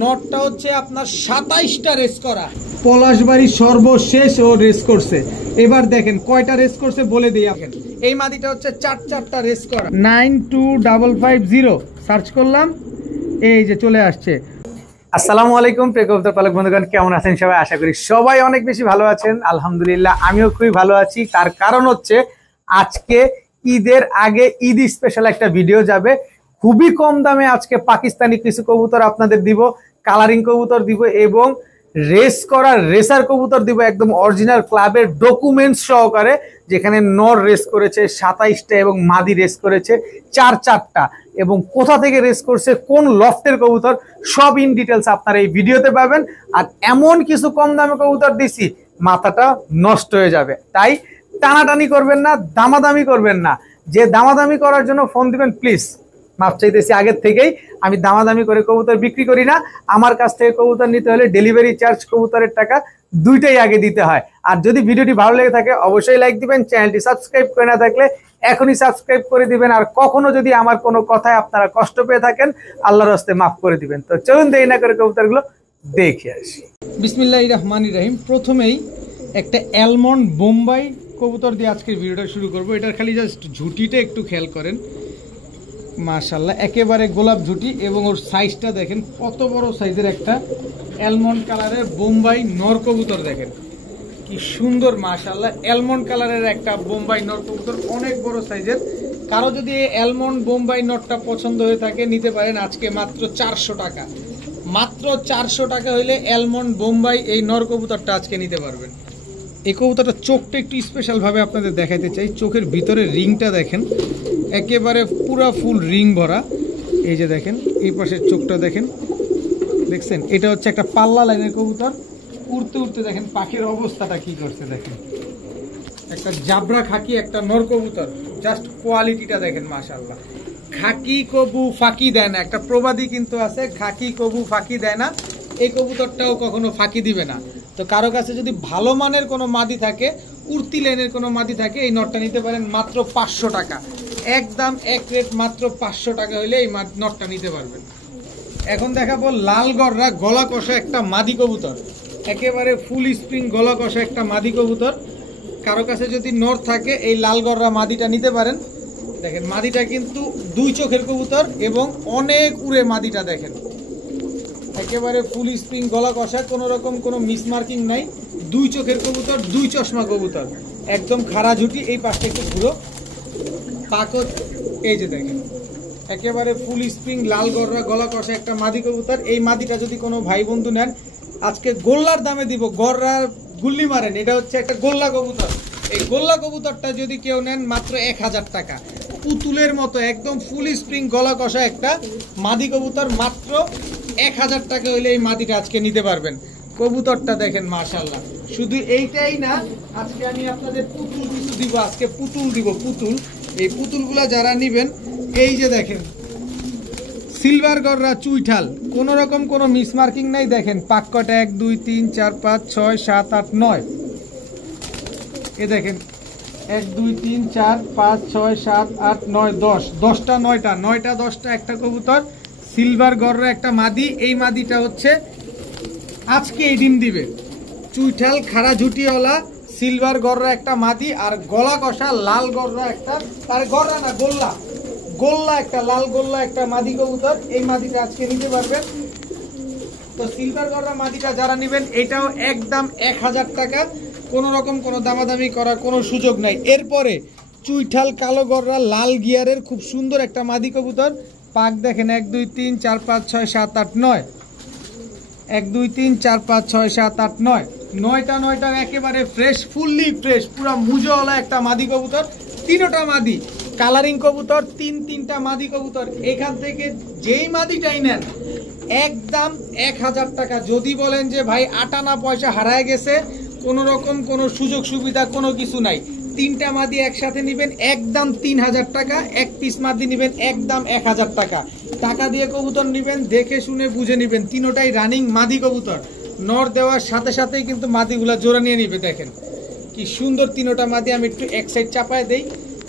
নটটা হচ্ছে আপনার 27টা রেস করা। পলাশবাড়ি সর্বশেষ ও রেস করছে। এবার দেখেন কয়টা রেস করছে বলে দিই আপনাকে। এই মাদিটা হচ্ছে চারটা রেস করা। 92550 সার্চ করলাম, এই যে চলে আসছে। আসসালামু আলাইকুম প্রিয় কবুতর পালক বন্ধুগণ, কেমন আছেন সবাই? আশা করি সবাই অনেক বেশি ভালো আছেন। আলহামদুলিল্লাহ আমিও খুবই ভালো আছি। তার কারণ হচ্ছে আজকে ঈদের আগে ঈদ স্পেশাল একটা ভিডিও যাবে। খুবই কম দামে আজকে পাকিস্তানি কিছু কবুতর আপনাদের দিব, কালারিং কবুতর দিব এবং রেস করা রেসার কবুতর দিব, একদম অরিজিনাল ক্লাবের ডকুমেন্টস সহকারে, যেখানে নর রেস করেছে 27টা এবং মাদি রেস করেছে চারটা, এবং কোথা থেকে রেস করছে, কোন লফটের কবুতর, সব ইন ডিটেলস আপনারা এই ভিডিওতে পাবেন। আর এমন কিছু কম দামে কবুতর দিছি মাথাটা নষ্ট হয়ে যাবে। তাই টানাটানি করবেন না, দামাদামি করবেন না। যে দামাদামি করার জন্য ফোন দিবেন প্লিজ মাপ চাইতেছি আগের থেকেই। আমি দামাদামি করে কবুতর বিক্রি করি না। আমার কাছ থেকে কবুতর নিতে হলে ডেলিভারি চার্জ, কবুতরের টাকা দুইটাই আগে দিতে হয়। আর যদি ভিডিওটি ভালো লেগে থাকে অবশ্যই লাইক দিবেন। চ্যানেলটি সাবস্ক্রাইব করে না থাকলে এখনই সাবস্ক্রাইব করে দিবেন। আর কখনো যদি আমার কোনো কথায় আপনারা কষ্ট পেয়ে থাকেন আল্লাহর হস্তে মাফ করে দিবেন। তো চলুন দেরি না করে কবুতরগুলো দেখে আসি। বিসমিল্লাহির রহমানির রহিম। প্রথমেই একটা অ্যালমন্ড বোম্বাই কবুতর দিয়ে আজকের ভিডিওটা শুরু করব। এটার খালি জাস্ট ঝুটিটা একটু খেয়াল করেন, মাশাআল্লাহ একেবারে গোলাপ ঝুটি, এবং ওর সাইজটা দেখেন কত বড় সাইজের একটা অ্যালমন্ড কালারের বোম্বাই নর কবুতর। দেখেন কি সুন্দর, মাশাআল্লাহ অ্যালমন্ড কালারের একটা বোম্বাই নর কবুতর, অনেক বড় সাইজের। কারো যদি এই অ্যালমন্ড বোম্বাই নরটা পছন্দ হয়ে থাকে নিতে পারেন আজকে মাত্র 400 টাকা। মাত্র 400 টাকা হইলে অ্যালমন্ড বোম্বাই এই নর কবুতরটা আজকে নিতে পারবেন। এই কবুতরটা চোখটা একটু স্পেশালভাবে আপনাদের দেখাতে চাই। চোখের ভিতরে রিংটা দেখেন, একেবারে পুরা ফুল রিং ভরা। এই যে দেখেন এই পাশের চোখটা দেখেন, দেখছেন? এটা হচ্ছে একটা পাল্লা লাইনের কবুতর। উড়তে উড়তে দেখেন পাখির অবস্থাটা কি করছে, দেখেন একটা জাবরা খাকি একটা নর কবুতর। জাস্ট কোয়ালিটিটা দেখেন মাশাআল্লাহ। খাকি কবু ফাঁকি দেয় না, একটা প্রবাদী কিন্তু আছে, খাকি কবু ফাঁকি দেয় না। এই কবুতরটাও কখনো ফাঁকি দিবে না। তো কারো কাছে যদি ভালো মানের কোনো মাদি থাকে, উড়তি লাইনের কোনো মাদি থাকে, এই নটটা নিতে পারেন মাত্র 500 টাকা। একদম এক রেট, মাত্র 500 টাকা হইলে এই নটটা নিতে পারবেন। এখন দেখাবো লাল গররা গলা কষা একটা মাদি কবুতর, একেবারে ফুল স্প্রিং গলা কষা একটা মাদি কবুতর। কারো কাছে যদি নর থাকে এই লাল গররা মাদিটা নিতে পারেন। দেখেন মাদিটা কিন্তু 2 চোখের কবুতর এবং অনেক উড়ে মাদিটা, দেখেন একেবারে ফুল স্প্রিং গলা কষা, কোনো রকম কোনো মিসমার্কিং নাই। 2 চোখের কবুতর, 2 চশমা কবুতর, একদম খাড়া ঝুটি। এই পাশটা একটু ঘুরো, পাকত এই যে দেখেন একেবারে ফুল স্প্রিং লাল গররা গলা কষা একটা মাদি কবুতর। এই মাদিটা যদি কোনো ভাই বন্ধু নেন আজকে গোল্লার দামে দিব, গররার গুল্লি মারেন। এটা হচ্ছে একটা গোল্লা কবুতর। এই গোল্লা কবুতরটা যদি কেউ নেন মাত্র 1000 টাকা। পুতুলের মতো একদম ফুল স্প্রিং গলা কষা একটা মাদি কবুতর, মাত্র 1000 টাকা হইলে এই মাদিটা আজকে নিতে পারবেন। কবুতরটা দেখেন মাশাআল্লাহ। শুধু এইটাই না, আজকে আমি আপনাদের পুতুল কিছু দিব। আজকে পুতুল দিব, পুতুল। এই পুতুলগুলা যারা নিবেন, এই যে দেখেন সিলভার গররা চুইঠাল, কোন রকম কোনো মিসমার্কিং নাই। দেখেন পাক্কটা 1 2 3 4 5 6 7 8 9। এ দেখেন 1 2 3 4 5 6 7 8 9 10, 10টা 9টা 9টা 10টা একটা কবুতর, সিলভার গররা একটা মাদি। এই মাদিটা হচ্ছে আজকে এই ডিম দিবে। চুইঠাল খাড়া ঝুটিওয়ালা সিলভার গররা একটা মাদি, আর গলা কষা লাল গররা একটা, আর গররা না গোল্লা, গোল্লা একটা লাল গোল্লা একটা মাদি কবুতর। এই মাদিটা আজকে নিতে পারবেন। তো সিলভার গররা মাদিটা যারা নেবেন এটাও একদম 1000 টাকা। কোনো রকম কোনো দামাদামি করার কোনো সুযোগ নাই। এরপরে চুইঠাল কালো গররা লাল গিয়ারের খুব সুন্দর একটা মাদি কবুতর। পাক দেখেন 1 2 3 4 5 6 7 8 9, 1 2 3 4 5 6 7 8 9, 9টা একেবারে ফ্রেশ, ফুললি ফ্রেশ, পুরা মুজোওয়ালা একটা মাদি কবুতর। 3টা মাদি কালারিং কবুতর, 3টা মাদি কবুতর। এখান থেকে যেই মাদিটাই নেন একদম 1000 টাকা। যদি বলেন যে ভাই 8 আনা পয়সা হারায় গেছে, কোনো রকম কোনো সুযোগ সুবিধা কোনো কিছু নাই, 3টা মাদি একসাথে নেবেন একদম 3000 টাকা। 1 পিস মাদি নেবেন একদম 1000 টাকা। টাকা দিয়ে কবুতর নেবেন, দেখে শুনে বুঝে নেবেন। 3টাই রানিং মাদি কবুতর। নর দেওয়ার সাথে সাথেই কিন্তু মাদিগুলা জোড়া নিয়ে নিবে। দেখেন কি সুন্দর 3টা মাদি। আমি একটু এক সাইড চাপায় দেই,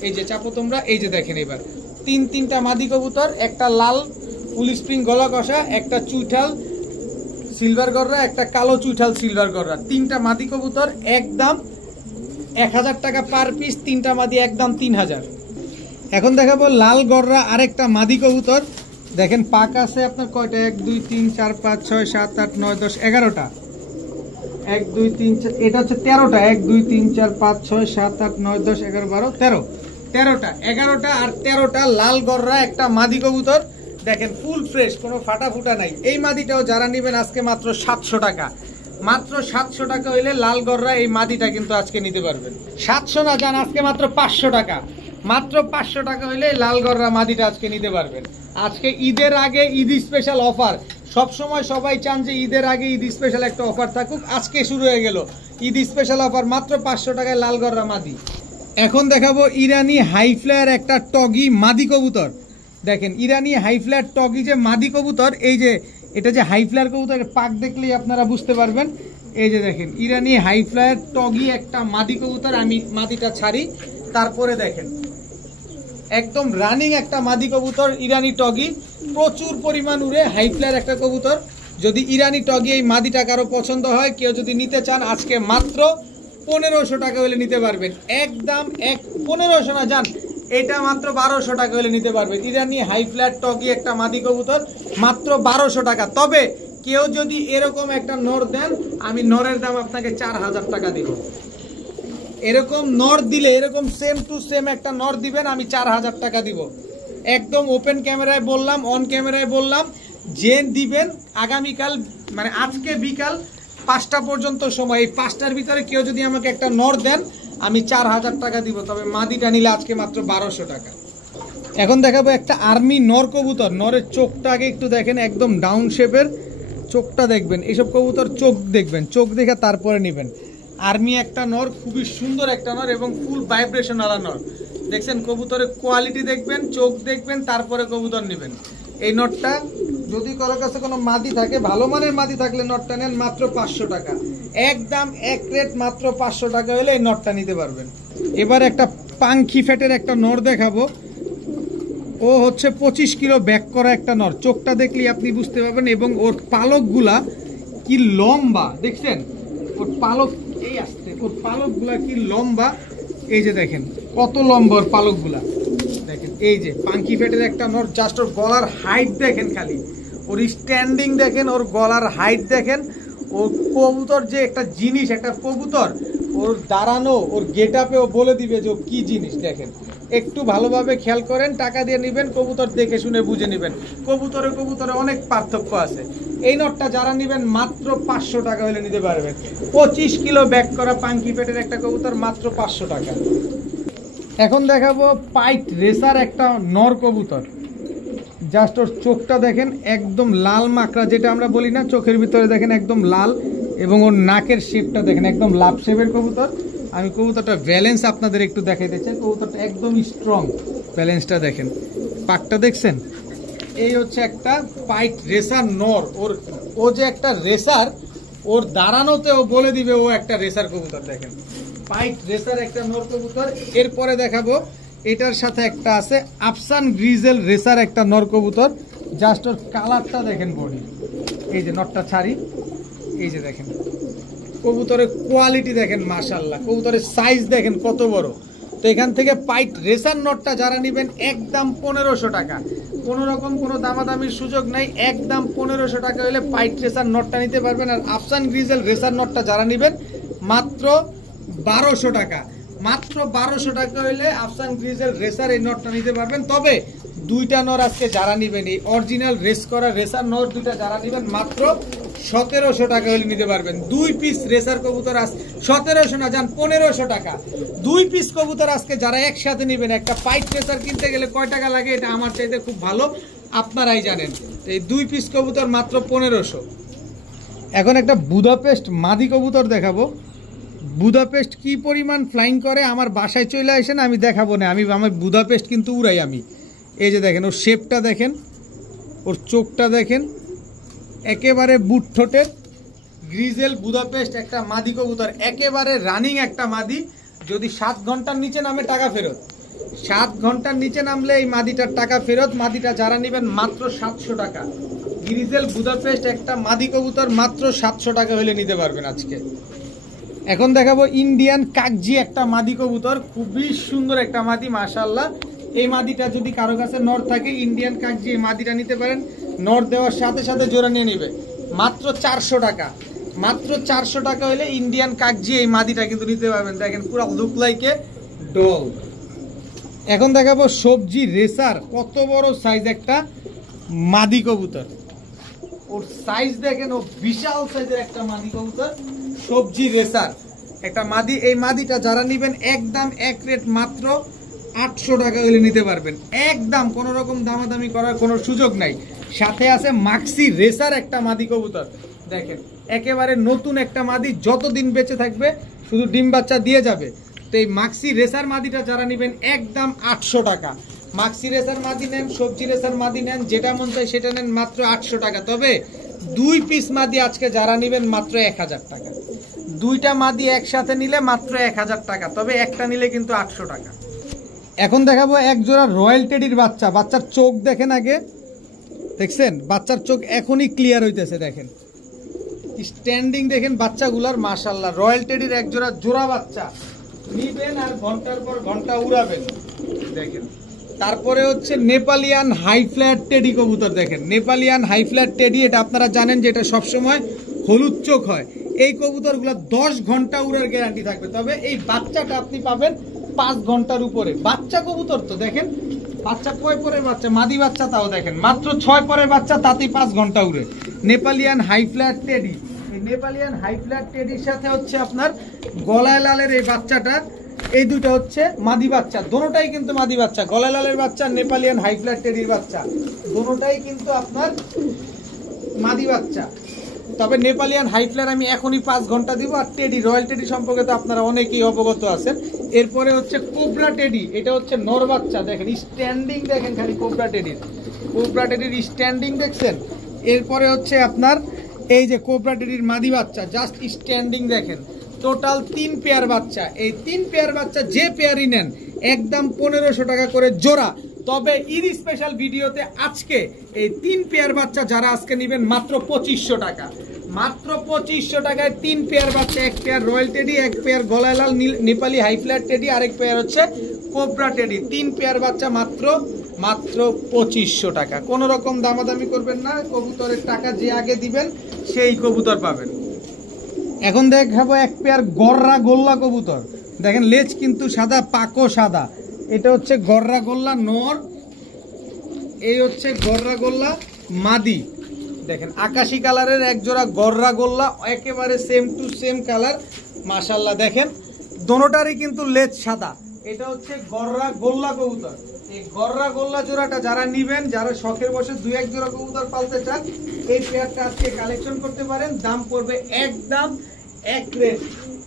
এই যে চাপো তোমরা, এই যে দেখেন এবার 3টা মাদি কবুতর, একটা লাল ফুল স্প্রিং গলা কষা, একটা চুইঠাল সিলভার গররা, একটা কালো চুইঠাল সিলভার গররা, 3টা মাদি কবুতর একদম 1000 টাকা পার পিস, 3টা মাদি একদম 3000। এখন দেখাবো লাল গররা আরেকটা মাদি কবুতর। দেখেন পাক আছে আপনার কয়টা, 1 2 3 4 5 6 7 8 9 10 11টা, 1 2 3 4, এটা হচ্ছে 13টা, 1 2 3 4 5 6 7 8 9 10 11 12 13, 13টা 11টা আর 13টা লাল গররা একটা মাদি কবুতর। দেখেন ফুল ফ্রেশ, কোনো ফাটা ফুটা নাই। এই মাদিটাও যারা নেবেন আজকে মাত্র 700 টাকা, মাত্র 700 টাকা হইলে লাল গররা এই মাদিটা কিন্তু আজকে নিতে পারবেন। 700 না জান, আজকে মাত্র 500 টাকা, মাত্র 500 টাকা হইলে লাল গররা মাদিটা আজকে নিতে পারবেন। আজকে ঈদের আগে ঈদ স্পেশাল অফার, সব সময় সবাই চান যে ঈদের আগে ঈদ স্পেশাল একটা অফার থাকুক, আজকে শুরু হয়ে গেল ঈদ স্পেশাল অফার, মাত্র 500 টাকায় লাল গররা মাদি। এখন দেখাবো ইরানি হাই ফ্লায়ার একটা টগি মাদি কবুতর। দেখেন ইরানি হাই ফ্লায়ার টগি যে মাদি কবুতর, এই যে এটা যে হাই ফ্লায়ার কবুতর, পাক দেখলেই আপনারা বুঝতে পারবেন। এই যে দেখেন ইরানি হাই ফ্লায়ার টগি একটা মাদি কবুতর, আমি মাদিটা ছাড়ি তারপরে দেখেন একদম রানিং একটা মাদি কবুতর ইরানি টগি, প্রচুর পরিমাণ উড়ে, হাই ফ্লায়ার একটা কবুতর। যদি ইরানি টগি এই মাদিটা কারো পছন্দ হয়, কেউ যদি নিতে চান আজকে মাত্র 1500 টাকা হলে নিতে পারবেন, একদম 1500 না জান, এটা মাত্র 1200 টাকা হলে নিতে পারবেন। ইরানি হাই ফ্লায়ার টগি একটা মাদি কবুতর মাত্র 1200 টাকা। তবে কেউ যদি এরকম একটা নর দেন, আমি নরের দাম আপনাকে 4000 টাকা দিব। এরকম নর দিলে, এরকম সেম টু সেম একটা নর দিবেন, আমি 4000 টাকা দিব। একদম ওপেন ক্যামেরায় বললাম, অন ক্যামেরায় বললাম, যে দিবেন আগামীকাল মানে আজকে বিকাল 5টা পর্যন্ত সময়, এই 5টার ভিতরে কেউ যদি আমাকে একটা নর দেন, আমি 4000 টাকা দিব। তবে মাদিটা নিলে আজকে মাত্র 1200 টাকা। এখন দেখাবো একটা আর্মি নর কবুতর। নরের চোখটা আগে একটু দেখেন, একদম ডাউন শেপের চোখটা দেখবেন। এইসব কবুতর চোখ দেখবেন, চোখ দেখে তারপরে নেবেন। আর্মি একটা নর, খুবই সুন্দর একটা নর এবং ফুল ভাইব্রেশন আলা নর। দেখছেন কবুতরের কোয়ালিটি দেখবেন, চোখ দেখবেন, তারপরে কবুতর নেবেন। এই নটটা যদি কারো কাছে কোনো মাদি থাকে, ভালো মানের মাদি থাকলে নটটা নেন মাত্র 500 টাকা, একদম এক রেট, মাত্র 500 টাকা হলে এই নটটা নিতে পারবেন। এবার একটা পাঙ্খি ফ্যাটের একটা নর দেখাবো। ও হচ্ছে 25 কিলো ব্যাক করা একটা নর, চোখটা দেখলেই আপনি বুঝতে পারবেন। এবং ওর পালকগুলা কি লম্বা দেখছেন, ওর পালক এই আসতে, ওর পালকগুলা কি লম্বা, এই যে দেখেন কত লম্বা ওর পালকগুলা। দেখেন এই যে পাঙ্কি ফেটের একটা নর, জাস্ট ওর গলার হাইট দেখেন, খালি ওর স্ট্যান্ডিং দেখেন, ওর গলার হাইট দেখেন। ওর কবুতর যে একটা জিনিস, একটা কবুতর ওর দাঁড়ানো, ওর গেট আপে ও বলে দিবে যে ও কি জিনিস। দেখেন একটু ভালোভাবে খেয়াল করেন, টাকা দিয়ে নেবেন, কবুতর দেখে শুনে বুঝে নেবেন। কবুতরে কবুতরে অনেক পার্থক্য আছে। এই নটটা যারা নেবেন মাত্র 500 টাকা হলে নিতে পারবেন। 25 কিলো ব্যাক করা পাঙ্কি পেটের একটা কবুতর, মাত্র 500 টাকা। এখন দেখাবো পাইট রেসার একটা নর কবুতর। জাস্ট ওর চোখটা দেখেন, একদম লাল মাকড়া যেটা আমরা বলি না, চোখের ভিতরে দেখেন একদম লাল। এবং ওর নাকের শেপটা দেখেন, একদম লাভ শেপের কবুতর। আমি কবুতরটা ব্যালেন্স আপনাদের একটু দেখাইতে চাই। কবুতরটা একদম স্ট্রং, ব্যালেন্সটা দেখেন, পাকটা দেখছেন। এই হচ্ছে একটা পাইট রেসার নর। ও যে একটা রেসার, ওর দাঁড়ানোতে ও বলে দিবে ও একটা রেসার কবুতর। দেখেন পাইট রেসার একটা নর কবুতর। এরপরে দেখাবো এটার সাথে একটা আছে আফসান গ্রিজেল রেসার একটা নর কবুতর। জাস্ট ওর কালারটা দেখেন, বডি এই যে নটটা ছাড়ি, এই যে দেখেন কবুতরের কোয়ালিটি দেখেন, মাশাআল্লাহ কবুতরের সাইজ দেখেন কত বড়। তো এখান থেকে পাইট রেসার নটটা যারা নেবেন একদম 1500 টাকা, কোনো রকম কোনো দামাদামির সুযোগ নাই, একদম 1500 টাকা হলে পাইট রেসার নটটা নিতে পারবেন। আর আফসান গ্রিজেল রেসার নটটা যারা নেবেন মাত্র 1200 টাকা, মাত্র 1200 টাকা হলে আফসান গ্রিজেল রেসার এই নটটা নিতে পারবেন। তবে দুইটা নর আজকে যারা নেবেন, এই অরিজিনাল রেস করা রেসার নর দুইটা যারা নেবেন মাত্র 1700 টাকা হলে নিতে পারবেন। 2 পিস রেসার কবুতর আজ 1700 না জান 1500 টাকা। 2 পিস কবুতর আজকে যারা একসাথে নেবেন, একটা পাইট রেসার কিনতে গেলে কয় টাকা লাগে এটা আমার চাইতে খুব ভালো আপনারাই জানেন। এই 2 পিস কবুতর মাত্র 1500। এখন একটা বুদাপেস্ট মাদি কবুতর দেখাবো। বুদাপেস্ট কি পরিমাণ ফ্লাইং করে, আমার বাসায় চলে আসেন আমি দেখাবো না। আমার বুদাপেস্ট কিন্তু উড়াই আমি। এই যে দেখেন ওর শেপটা দেখেন, ওর চোখটা দেখেন, একেবারে বুট ঠোঁটের গ্রিজেল বুদাপেস্ট একটা মাদি কবুতর, একেবারে রানিং একটা মাদি। যদি 7 ঘন্টার নিচে নামে টাকা ফেরত, 7 ঘন্টার নিচে নামলে এই মাদিটার টাকা ফেরত। মাদিটা যারা নেবেন মাত্র 700 টাকা, গ্রিজেল বুদাপেস্ট একটা মাদি কবুতর মাত্র 700 টাকা হলে নিতে পারবেন আজকে। এখন দেখাবো ইন্ডিয়ান কাকজি একটা মাদি কবুতর, খুবই সুন্দর একটা মাদি মাশাআল্লাহ। এই মাদিটা যদি কারো কাছে নর থাকে ইন্ডিয়ান কাকজি এই মাদিটা নিতে পারেন, নর দেওয়ার সাথে সাথে জোড়া নিয়ে নেবে মাত্র 400 টাকা। মাত্র 400 টাকা হলে ইন্ডিয়ান কাকজি এই মাদিটা কিন্তু নিতে পারবেন। দেখেন পুরো লুক লাইক এ ডল। এখন দেখাবো সবজি রেসার, কত বড় সাইজ একটা মাদি কবুতর, ওর সাইজ দেখেন, ও বিশাল সাইজের একটা মাদি কবুতর, সবজি রেসার একটা মাদি। এই মাদিটা যারা নিবেন একদম এক রেট মাত্র 800 টাকা হলে নিতে পারবেন, একদম কোনো রকম দামাদামি করার কোনো সুযোগ নাই। সাথে আছে মাক্সি রেসার একটা মাদি কবুতর, দেখেন একেবারে নতুন একটা মাদি, যতদিন বেঁচে থাকবে শুধু ডিম বাচ্চা দিয়ে যাবে। তো এই মাক্সি রেসার মাদিটা যারা নেবেন একদম 800 টাকা। মাক্সি রেসার মাদি নেন, সবজি রেসার মাদি নেন, যেটা মন চায় সেটা নেন, মাত্র 800 টাকা। তবে 2 পিস মাদি আজকে যারা নেবেন মাত্র 1000 টাকা। 2টা মাদি একসাথে নিলে মাত্র 1000 টাকা, তবে একটা নিলে কিন্তু 800 টাকা। এখন দেখাবো এক জোড়া রয়্যাল টেডির বাচ্চা। বাচ্চার চোখ দেখেন আগে, দেখছেন বাচ্চার চোখ এখনই ক্লিয়ার হইতেছে, দেখেন স্ট্যান্ডিং দেখেন বাচ্চাগুলার মাশাআল্লাহ। রয়্যাল টেডির এক জোড়া জোড়া বাচ্চা নিবেন আর ঘন্টার পর ঘন্টা উড়াবেন। দেখেন তারপরে হচ্ছে নেপালিয়ান হাই ফ্ল্যাট টেডি কবুতর, দেখেন নেপালিয়ান হাই ফ্ল্যাট টেডি, এটা আপনারা জানেন যে এটা সবসময় হলুদ চোখ হয়। এই কবুতরগুলো 10 ঘন্টা উড়ার গ্যারান্টি থাকবে, তবে এই বাচ্চাটা আপনি পাবেন 5 ঘন্টার উপরে। বাচ্চা কবুতর তো দেখেন, বাচ্চা 6 পরের বাচ্চা, মাদি বাচ্চা তাও দেখেন মাত্র 6 পরের বাচ্চা, তাতেই 5 ঘন্টা উড়ে। নেপালিয়ান হাই ফ্ল্যাট টেডি, এই নেপালিয়ান হাই ফ্ল্যাট টেডির সাথে হচ্ছে আপনার গলায় লালের এই বাচ্চাটা, এই দুটো হচ্ছে মাদি বাচ্চা, দোনোটাই কিন্তু মাদি বাচ্চা। গলায় লালের বাচ্চা, নেপালিয়ান হাই ফ্ল্যাট টেডির বাচ্চা, দোনোটাই কিন্তু আপনার মাদি বাচ্চা। তবে নেপালিয়ান হাই ফ্ল্যাট আমি এখনই 5 ঘন্টা দিব। আর টেডি, রয়্যাল টেডি সম্পর্কে তো আপনারা অনেকেই অবগত আছেন। এরপরে হচ্ছে কোবরা টেডি, এটা হচ্ছে নর বাচ্চা, দেখেন স্ট্যান্ডিং দেখেন খালি কোবরা টেডির, কোবরা টেডির স্ট্যান্ডিং দেখছেন। এরপরে হচ্ছে আপনার এই যে কোবরা টেডির মাদি বাচ্চা, জাস্ট স্ট্যান্ডিং দেখেন। টোটাল 3 পেয়ার বাচ্চা, এই 3 পেয়ার বাচ্চা যে পেয়ারই নেন একদম 1500 টাকা করে জোড়া। তবে ঈদ স্পেশাল ভিডিওতে আজকে এই 3 পেয়ার বাচ্চা যারা আজকে নেবেন মাত্র 2500 টাকা। মাত্র 2500 টাকায় 3 পেয়ার বাচ্চা, এক পেয়ার রয়্যাল টেডি, এক পেয়ার গলায় লাল নেপালি হাই ফ্ল্যাট টেডি, আরেক পেয়ার হচ্ছে কোবরা টেডি। 3 পেয়ার বাচ্চা মাত্র 2500 টাকা। কোনো রকম দামাদামি করবেন না, কবুতরের টাকা যে আগে দিবেন সেই কবুতর পাবেন। এখন দেখাবো এক পেয়ার গররা গোল্লা কবুতর, দেখেন লেজ কিন্তু সাদা, পাকও সাদা। এটা হচ্ছে গররা গোল্লা নর, এই হচ্ছে গররা গোল্লা মাদি। দেখেন আকাশি কালারের এক জোড়া গররা গোল্লা, একেবারে সেম টু সেম কালার মাশাআল্লাহ। দেখেন দোনোটারই কিন্তু লেজ সাদা। এটা হচ্ছে গররা গোল্লা কবুতর। এই গররা গোল্লা জোড়াটা যারা নিবেন, যারা শখের বসে 2-1 জোড়া কবুতর পালতে চান, এই পেয়ারটা আজকে কালেকশন করতে পারেন। দাম পড়বে একদম এক রেট,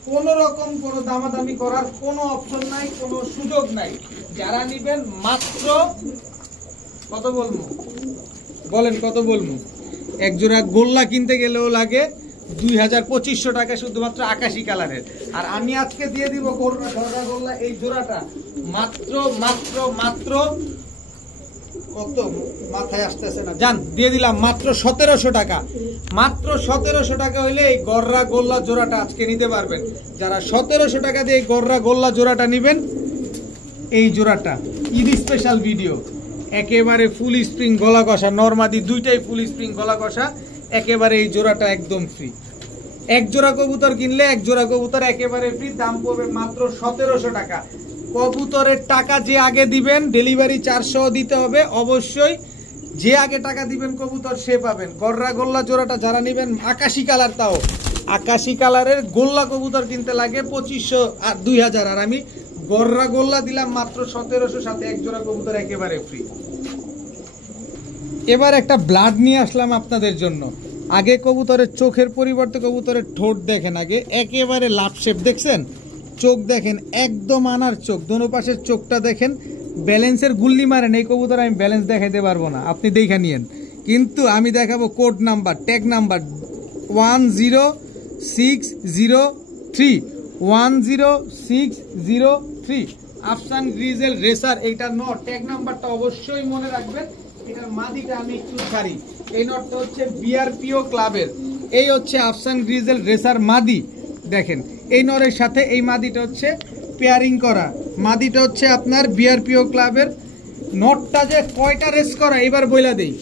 কোনো রকম কোনো দামাদামি করার কোনো অপশন নাই, কোনো সুযোগ নাই। যারা নিবেন মাত্র কত বলবো বলেন, কত বলবো? এক জোড়া গোল্লা কিনতে গেলেও লাগে 2000-2500 টাকা শুধুমাত্র আকাশি কালারের। আর আমি আজকে দিয়ে দিব গররা গোল্লা এই জোড়াটা মাত্র মাত্র মাত্র কত মাথায় আসতেছে না, জান দিয়ে দিলাম মাত্র 1700 টাকা। মাত্র 1700 টাকা হইলে এই গররা গোল্লা জোড়াটা আজকে নিতে পারবেন। যারা 1700 টাকা দিয়ে এই গররা গোল্লা জোড়াটা নিবেন, এই জোড়াটা ঈদ স্পেশাল ভিডিও, একেবারে ফুল স্প্রিং গলা কষা, নরমাদি দুইটাই ফুল স্প্রিং গলা কষা, একেবারে এই জোড়াটা একদম ফ্রি। এক জোড়া কবুতর কিনলে এক জোড়া কবুতর একেবারে ফ্রি, দাম পড়বে মাত্র 1700 টাকা। কবুতরের টাকা যে আগে দিবেন, ডেলিভারি চার্জ সহ দিতে হবে অবশ্যই। যে আগে টাকা দিবেন কবুতর সে পাবেন। গররা গোল্লা জোড়াটা যারা নেবেন আকাশি কালার, তাও আকাশি কালারের গোল্লা কবুতর কিনতে লাগে 2500 আর 2000, আর আমি গররা গোল্লা দিলাম মাত্র 1700, সাথে এক জোড়া কবুতর একেবারে ফ্রি। এবার একটা ব্লাড নিয়ে আসলাম আপনাদের জন্য। আগে কবুতরের চোখের পরিবর্তে কবুতরের ঠোঁট দেখেন, আগে একেবারে লাভ শেপ দেখছেন, চোখ দেখেন একদম আনার চোখ, দোনো পাশের চোখটা দেখেন, ব্যালেন্সের গুল্লি মারেন। এই কবুতর আমি ব্যালেন্স দেখাইতে পারবো না, আপনি দেখে নিয়েন, কিন্তু আমি দেখাবো code number, tag number 10603, 10603 Afsan grizzle racer. এইটার ট্যাগ নাম্বারটা অবশ্যই মনে রাখবেন। এটার মাদিটা আমি একটু ছাড়ি, এই নটটা হচ্ছে বিআরপিও ক্লাবের, এই হচ্ছে আফসান গ্রিজেল রেসার মাদি। দেখেন এই নরের সাথে এই মাদিটা হচ্ছে পেয়ারিং করা, মাদিটা হচ্ছে আপনার বিআরপিও ক্লাবের। নটটা যে কয়টা রেস করা এবার বইলা দেই,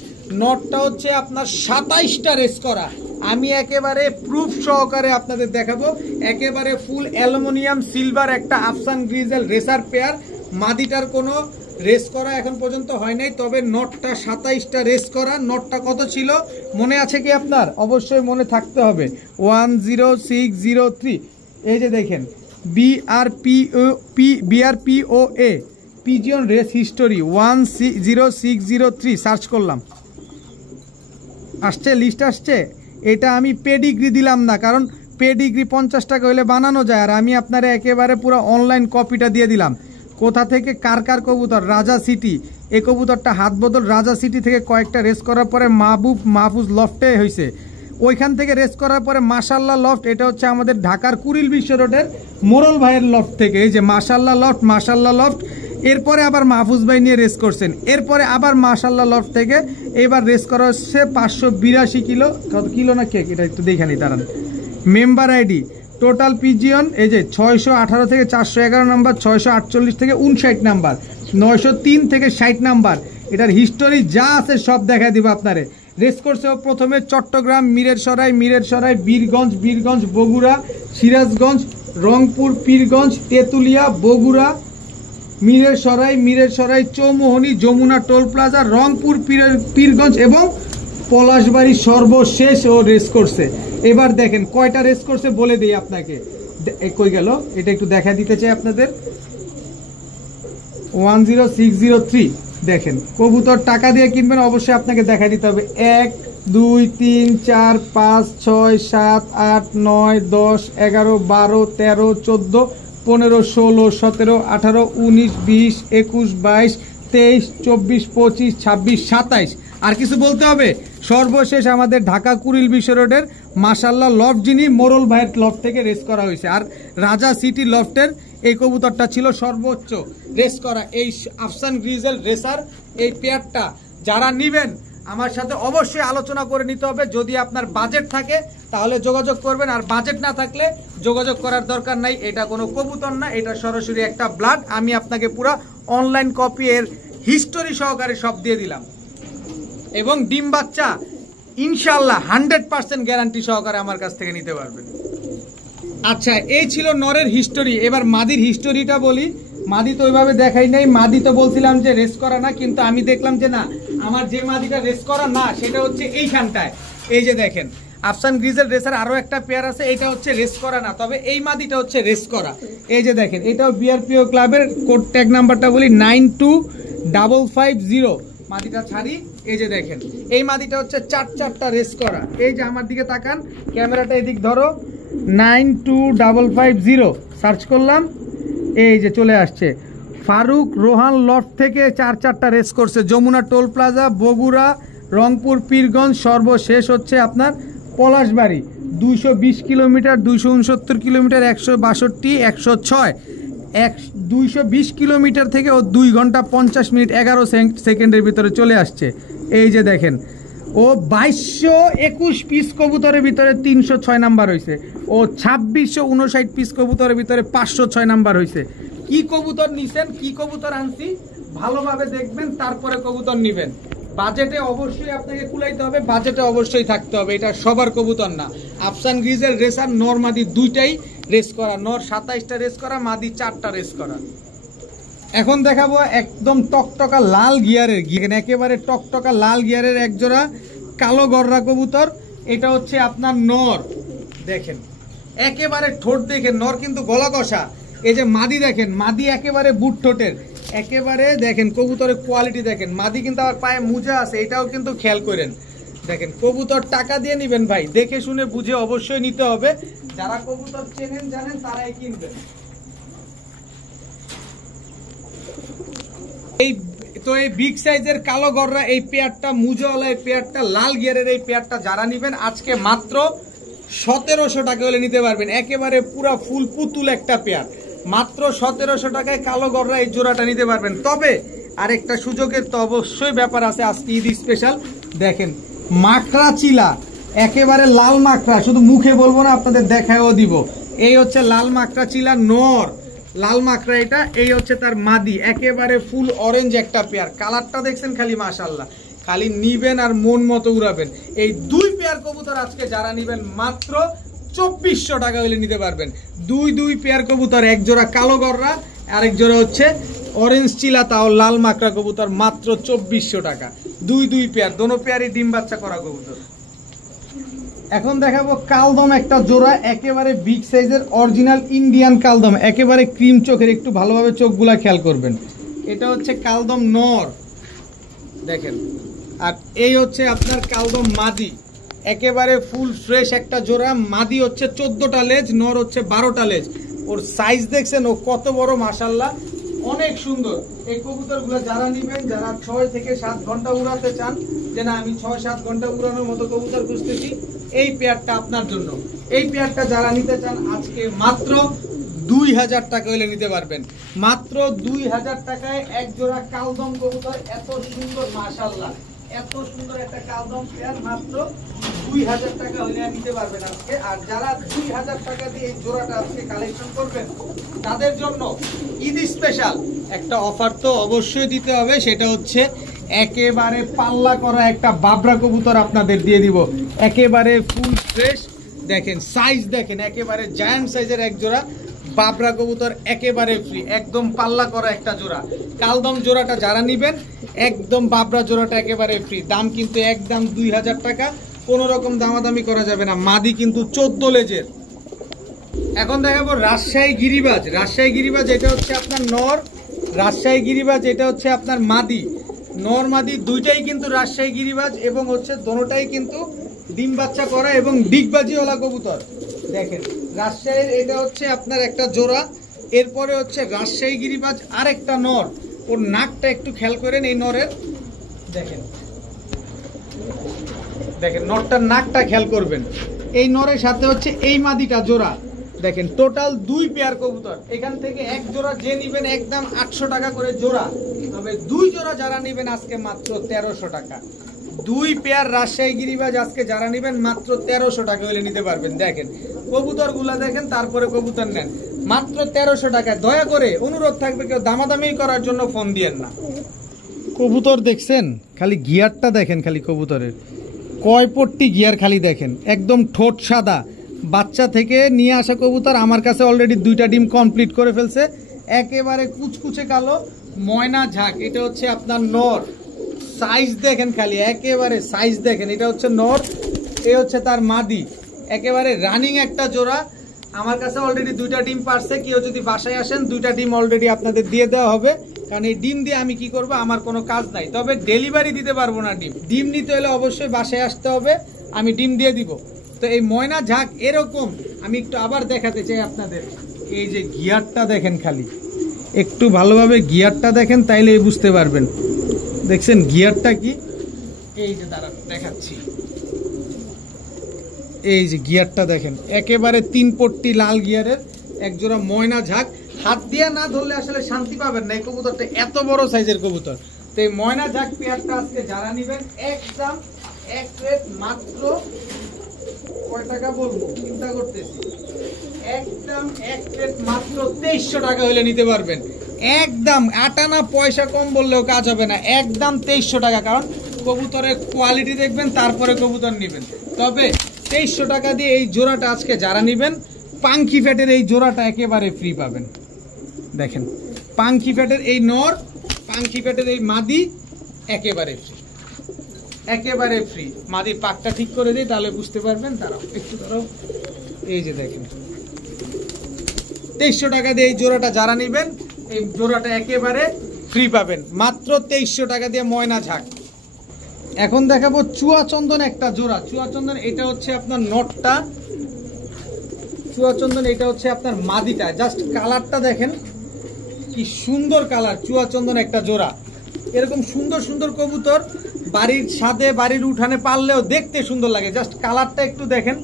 নটটা হচ্ছে আপনার 27টা রেস করা। আমি একেবারে প্রুফ সহকারে আপনাদের দেখাবো, একেবারে ফুল অ্যালুমিনিয়াম সিলভার একটা আফসান গ্রিজেল রেসার পেয়ার। মাদিটার কোনো রেস করা এখন পর্যন্ত হয় নাই, তবে নটটা 27টা রেস করা। নটটা কত ছিল মনে আছে কি আপনার? অবশ্যই মনে থাকতে হবে, 10603। এই যে দেখেন বিআরপিওএ পিজিয়ন রেস হিস্টোরি 10603 সার্চ করলাম, আসছে, লিস্ট আসছে। এটা আমি পেডিগ্রি দিলাম না, কারণ পেডিগ্রি 50 টাকা হলে বানানো যায়, আর আমি আপনারা একেবারে পুরো অনলাইন কপিটা দিয়ে দিলাম। কোথা থেকে কার কার কবুতর, রাজা সিটি। এই কবুতরটা হাত বদল রাজা সিটি থেকে কয়েকটা রেস করার পরে মাহফুজ লফটে হয়েছে, ওইখান থেকে রেস করার পরে মাশাল্লাহ লফট। এটা হচ্ছে আমাদের ঢাকার কুড়িল বিশ্ব রোডের মোরল ভাইয়ের লফট থেকে, এই যে মাশাল্লাহ লফট, মাশাল্লাহ লফট। এরপরে আবার মাহফুজ ভাই নিয়ে রেস করছেন, এরপরে আবার মাশাল্লাহ লফট থেকে এবার রেস করা হচ্ছে 582 কিলো। কত কিলো না কেক এটা একটু দেখে নি দাঁড়ান। মেম্বার আইডি টোটাল পিজিয়ন এই যে 618 থেকে 411 নাম্বার, 648 থেকে 59 নাম্বার, 903 থেকে 60 নাম্বার। এটার হিস্টোরি যা আছে সব দেখা দিব আপনারে। রেস করছে প্রথমে চট্টগ্রাম, মিরেরসরাই, বীরগঞ্জ, বগুড়া, সিরাজগঞ্জ, রংপুর, পীরগঞ্জ, তেতুলিয়া, বগুড়া, মিরেরসরাই, চৌমোহনী, যমুনা টোল প্লাজা, রংপুর, পীরগঞ্জ এবং পলাশবাড়ি সর্বশেষ ও রেস করছে। এবার দেখেন কয়টা রেস করছে বলে দিই আপনাকে। কই গেল এটা একটু দেখা দিতে চাই আপনাদের। 10603 দেখেন, কবুতর টাকা দিয়ে কিনবেন, অবশ্যই আপনাকে দেখা দিতে হবে। 1 2 3 4 5 6 7 8 9 10 11 12 13 14 15 16 17 18 19 20 21 22 23 24 25 26 27। আর কিছু বলতে হবে? সর্বশেষ আমাদের ঢাকা কুড়িল বিশ্ব রোডের মাশাল্লাহ লফট, যিনি মোরল ভাইয়ের লফট থেকে রেস করা হয়েছে। আর রাজা সিটি লফটের এই কবুতরটা ছিল সর্বোচ্চ রেস করা। এই আফসান গ্রিজেল রেসার এই পেয়ারটা যারা নিবেন আমার সাথে অবশ্যই আলোচনা করে নিতে হবে। যদি আপনার বাজেট থাকে তাহলে যোগাযোগ করবেন, আর বাজেট না থাকলে যোগাযোগ করার দরকার নাই। এটা কোনো কবুতর না, এটা সরাসরি একটা ব্লাড। আমি আপনাকে পুরো অনলাইন কপি এর হিস্টোরি সহকারে সব দিয়ে দিলাম, এবং ডিম বাচ্চা ইনশাল্লাহ 100% গ্যারান্টি সহকারে আমার কাছ থেকে নিতে পারবেন। আচ্ছা, এই ছিল নরের হিস্টোরি। এবার মাদির হিস্টোরিটা বলি। মাদি তো ওইভাবে দেখাই নাই, মাদি তো বলছিলাম যে রেস করা না, কিন্তু আমি দেখলাম যে না, আমার যে মাদিটা রেস করা না সেটা হচ্ছে এইখানটায়। এই যে দেখেন আফসান গ্রিজেল রেসার আরো একটা পেয়ার আছে, এটা হচ্ছে রেস করা না, তবে এই মাদিটা হচ্ছে রেস করা। এই যে দেখেন, এটাও বিআরপিও ক্লাবের, কোড ট্যাগ নাম্বারটা বলি 92550। মাদিটা ছাড়ি, এই যে দেখেন এই মাদিটা হচ্ছে 4টা রেস করা। এই যে আমার দিকে তাকান, ক্যামেরাটা এদিক ধরো, 92550 সার্চ করলাম, এই যে চলে আসছে। ফারুক রোহান লফট থেকে 4টা রেস করছে, যমুনা টোল প্লাজা, বগুড়া, রংপুর, পীরগঞ্জ, সর্বশেষ হচ্ছে আপনার পলাশবাড়ি। 220 কিলোমিটার, 269 কিলোমিটার, 162, 106, 220 কিলোমিটার থেকে ও 2 ঘন্টা 50 মিনিট 11 সেকেন্ডের ভিতরে চলে আসছে। এই যে দেখেন, ও 2221 পিস কবুতরের ভিতরে 306 নাম্বার হয়েছে, ও 2659 পিস কবুতরের ভিতরে 506 নাম্বার হয়েছে। কি কবুতর নিছেন, কি কবুতর আনছি ভালোভাবে দেখবেন, তারপরে কবুতর নিবেন। বাজেটে অবশ্যই আপনাকে কুলাইতে হবে, বাজেটে অবশ্যই থাকতে হবে। এটা সবার কবুতর না। আফসান গ্রিজেল রেসার নর মাদি দুইটাই রেস করা, নর 27টা রেস করা, মাদি 4টা রেস করা। এখন দেখাবো একদম টকটকা লাল গিয়ারের, একেবারে টকটকা লাল গিয়ারের একজোড়া কালো গররা কবুতর। এটা হচ্ছে আপনার নর। দেখেন একেবারে ঠোঁট দেখেন, নর কিন্তু গলা কষা। এই যে মাদি দেখেন, মাদি একেবারে বুট ঠোঁটের, একেবারে দেখেন কবুতরের কোয়ালিটি দেখেন। মাদি কিন্তু আবার পায়ে মুজা আছে, এটাও কিন্তু খেয়াল করেন। দেখেন কবুতর টাকা দিয়ে নিবেন ভাই, দেখে শুনে বুঝে অবশ্যই নিতে হবে। যারা কবুতর চেনেন জানেন তারাই কিনবেন। এই তো এই বিগ সাইজের কালো গররা এই পেয়ারটা, মুজোওয়ালা এই পেয়ারটা, লাল গিয়ারের এই পেয়ারটা যারা নিবেন আজকে মাত্র 1700 টাকা হলে নিতে পারবেন। একেবারে পুরা ফুল পুতুল একটা পেয়ার, মাত্র 1700 টাকায় কালো গররা এই জোড়াটা নিতে পারবেন। তবে আরেকটা সুযোগের তো অবশ্যই ব্যাপার আছে, আজকে ঈদ স্পেশাল। দেখেন মাকড়া চিলা, একেবারে লাল মাকড়া, শুধু মুখে বলবো না, আপনাদের দেখায়ও দিব। এই হচ্ছে লাল মাকড়া চিলা নর, লাল মাকড়া এটা। এই হচ্ছে তার মাদি, একেবারে ফুল অরেঞ্জ একটা পেয়ার। কালারটা দেখছেন খালি মাশাআল্লাহ, খালি নিবেন আর মন মতো উড়াবেন। এই 2 পেয়ার কবুতর আজকে যারা নিবেন মাত্র 2400 টাকা হলে নিতে পারবেন। 2 পেয়ার কবুতর, এক জোড়া কালো গররা, আরেক জোড়া হচ্ছে অরেঞ্জ চিলা, তাও লাল মাকড়া কবুতর, মাত্র 2400 টাকা। 2 পেয়ার, দোনো পেয়ারই ডিম বাচ্চা করা কবুতর। এখন দেখাবো কালদম একটা জোড়া, একেবারে বিগ সাইজের অরিজিনাল ইন্ডিয়ান কালদম, একেবারে ক্রিম চোখের, একটু ভালোভাবে চোখগুলা খেয়াল করবেন। এটা হচ্ছে কালদম নর, দেখেন। আর এই হচ্ছে আপনার কালদম মাদি, একেবারে ফুল ফ্রেশ একটা জোড়া। মাদি হচ্ছে 14টা লেজ, নর হচ্ছে 12টা লেজ। ওর সাইজ দেখছেন ও কত বড়, মাশাআল্লাহ অনেক সুন্দর। এই কবুতরগুলো যারা নিবেন, যারা 6 থেকে 7 ঘন্টা উড়াতে চান, যে না আমি 6-7 ঘন্টা উড়ানোর মতো কবুতর খুঁজতেছি, এই পেয়ারটা আপনার জন্য। এই পেয়ারটা যারা নিতে চান আজকে মাত্র 2000 টাকা হলে নিতে পারবেন। মাত্র 2000 টাকায় এক জোড়া কালদম কবুতর, এত সুন্দর মাশাআল্লাহ, এত সুন্দর একটা কালদম পেয়ার মাত্র 2000 টাকা হলে নিতে পারবেন আজকে। আর যারা 2000 টাকা দিয়ে এই জোড়াটা আজকে কালেকশন করবেন, তাদের জন্য ঈদ স্পেশাল একটা অফার তো অবশ্যই দিতে হবে। সেটা হচ্ছে একেবারে পাল্লা করা একটা বাবরা কবুতর আপনাদের দিয়ে দিব, একেবারে ফুল ফ্রেশ। দেখেন সাইজ দেখেন, একেবারে জায়ান্ট সাইজের এক জোড়া বাবরা কবুতর, একেবারে ফ্রি, একদম পাল্লা করা একটা জোড়া। কালদম জোড়াটা যারা নিবেন, একদম বাবরা জোড়াটা একেবারে ফ্রি। দাম কিন্তু একদম 2000 টাকা, কোনো রকম দামাদামি করা যাবে না। মাদি কিন্তু 14 লেজের। এখন দেখাবো রাজশাহী গিরিবাজ। রাজশাহী গিরিবাজ এটা হচ্ছে আপনার নর, রাজশাহী গিরিবাজ এটা হচ্ছে আপনার মাদি। নর মাদি দুইটাই কিন্তু রাজশাহী গিরিবাজ, এবং হচ্ছে দোনোটাই কিন্তু ডিম বাচ্চা করা এবং ডিগবাজিওয়ালা কবুতর। দেখেন রাজশাহীর এটা হচ্ছে আপনার একটা জোড়া, এরপরে হচ্ছে রাজশাহী গিরিবাজ আরেকটা নর। ওর নাকটা একটু খেয়াল করেন, এই নরের দেখেন, দেখেন নরটার নাকটা খেয়াল করবেন। এই নরের সাথে হচ্ছে এই মাদিটা জোড়া। দেখেন টোটাল 2 পেয়ার কবুতর। এখান থেকে এক জোড়া যে নিবেন একদম 800 টাকা করে জোড়া, তবে 2 জোড়া যারা নিবেন আজকে মাত্র 1300 টাকা। 2 পেয়ার রাজশাহী গিরিবাজ আজকে যারা নিবেন মাত্র 1300 টাকা হলে নিতে পারবেন। দেখেন কবুতর গুলা দেখেন, তারপরে কবুতর নেন মাত্র 1300 টাকায়। দয়া করে অনুরোধ থাকবে, কেউ দামাদামি করার জন্য ফোন দিয়েন না। কবুতর দেখছেন, খালি গিয়ারটা দেখেন, খালি কবুতরের কয় পট্টি গিয়ার খালি দেখেন, একদম ঠোঁট সাদা। বাচ্চা থেকে নিয়ে আসা কবুতর, আমার কাছে অলরেডি 2টা ডিম কমপ্লিট করে ফেলছে, একেবারে কুচকুচে কালো ময়না ঝাঁক। এটা হচ্ছে আপনার নর, সাইজ দেখেন খালি, একেবারে সাইজ দেখেন। এটা হচ্ছে নর, এ হচ্ছে তার মাদি, একেবারে রানিং একটা জোড়া। আমার কাছে অলরেডি 2টা ডিম পারছে। কেউ যদি বাসায় আসেন, 2টা ডিম অলরেডি আপনাদের দিয়ে দেওয়া হবে, কারণ এই ডিম দিয়ে আমি কি করব, আমার কোনো কাজ নাই। তবে ডেলিভারি দিতে পারবো না। ডিম নিতে হলে অবশ্যই বাসায় আসতে হবে, আমি ডিম দিয়ে দিব। তো এই ময়না ঝাঁক এরকম, আমি একটু আবার দেখাতে চাই আপনাদের। এই যে গিয়ারটা দেখেন খালি, একটু ভালোভাবে গিয়ারটা দেখেন, তাইলে বুঝতে পারবেন। দেখছেন গিয়ারটা কি, এই যে দাঁড়ান দেখাচ্ছি, এই যে গিয়ারটা দেখেন, একেবারে 3 পট্টি লাল গিয়ারের এক জোড়া ময়না ঝাঁক। হাত দিয়ে না ধরলে আসলে শান্তি পাবেন না, এই কবুতরটা এত বড় সাইজের কবুতর। তো এই ময়না ঝাঁক পেয়ারটা আজকে যারা নিবেন একদম এক রেট মাত্র কয় টাকা বলবো, চিন্তা করতেছি, একদম এক রেট মাত্র 2300 টাকা হলে নিতে পারবেন। একদম আটানা পয়সা কম বললেও কাজ হবে না, একদম 2300 টাকা। কারণ কবুতরের কোয়ালিটি দেখবেন, তারপরে কবুতর নেবেন। তবে 2300 টাকা দিয়ে এই জোড়াটা আজকে যারা নিবেন, পাঙ্খি ফ্যাটের এই জোড়াটা একেবারে ফ্রি পাবেন। দেখেন পাঙ্খি ফ্যাটের এই নর, পাঙ্খি ফ্যাটের এই মাদি একেবারে ফ্রি, একেবারে ফ্রি। মাদির পাকটা ঠিক করে দিই, তাহলে বুঝতে পারবেন। দাঁড়াও একটু, দাঁড়াও, এই যে দেখেন 2300 টাকা দিয়ে এই জোড়াটা যারা নিবেন, এই জোড়াটা একেবারে ফ্রি পাবেন মাত্র 2300 টাকা দিয়ে ময়না ঝাঁক। এখন দেখাবো চুয়াচন্দন একটা জোড়া। চুয়াচন্দন এটা হচ্ছে আপনার নটটা, চুয়াচন্দন এটা হচ্ছে আপনার মাদিটা। জাস্ট কালারটা দেখেন কি সুন্দর কালার। চুয়াচন্দন একটা জোড়া, এরকম সুন্দর সুন্দর কবুতর বাড়ির ছাদে, বাড়ির উঠানে পাললেও দেখতে সুন্দর লাগে। জাস্ট কালারটা একটু দেখেন,